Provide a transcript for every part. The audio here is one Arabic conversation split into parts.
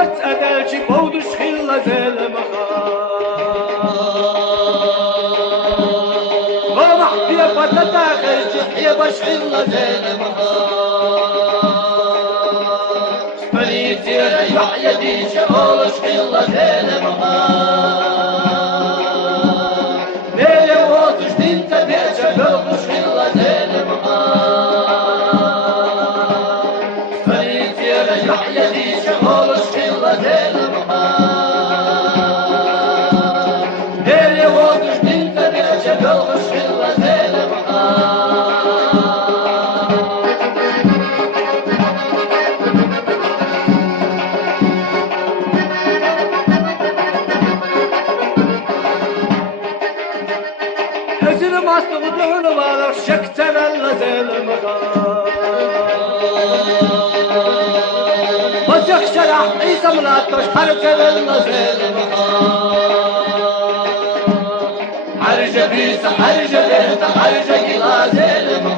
Kaç ederci boğduş hilla zelme Vama diye patata kırcı diye baş hilla zelme Spalitiye yahya dişe oluş hilla zelme Neye otuş dinte beçe boğduş hilla zelme Spalitiye yahya dişe oluş hilla zelme Neye otuş dinte beçe boğduş hilla zelme Özünü mastığı dönü var, şekterelle zelme Bacak şerah, İsa mülatoş, harcerelle zelme Harce bise, harce bete, harce gila zelme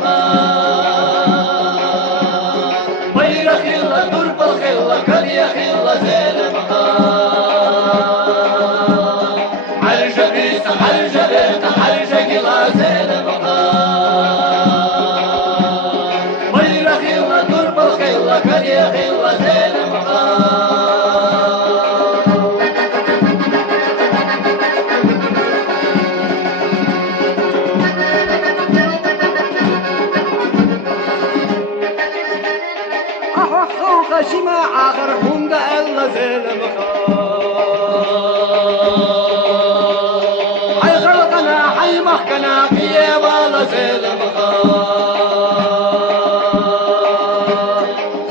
Bayrak illa, durbal illa, kaliye illa zelme Harce bise, harce bete, harce gila zelme Bayrak illa, durbal illa, kaliye illa zelme خوخ شما آخر هند الله زلم حي خلقنا حي مخنا فيه والله زلم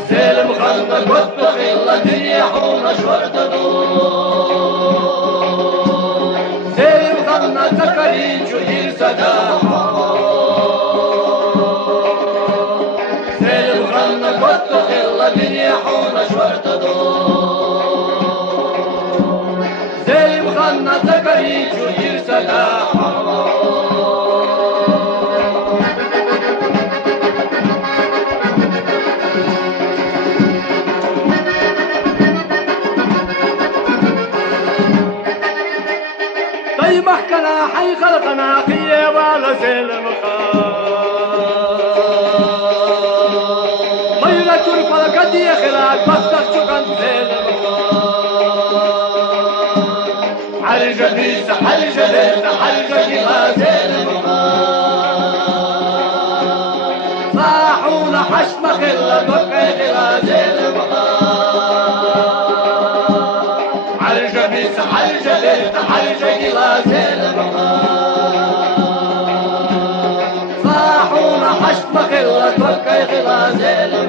زلم خلنا قد خلا تريحونا شورت زلم خلنا تكرين شو يرسدا يريحونا شورت زي مغنى زكريج ويرسدا طيب احكنا حي خلقنا خيه ولا زلم فلقد يخلع البطخ شكرا زلم حرج بيس حرج ليل حرج كما زلم صاحونا حشم خلا بقى خلا زلم حرج بيس حرج ليل حرج كما زلم صاحونا حشم خلا بقى خلا زلم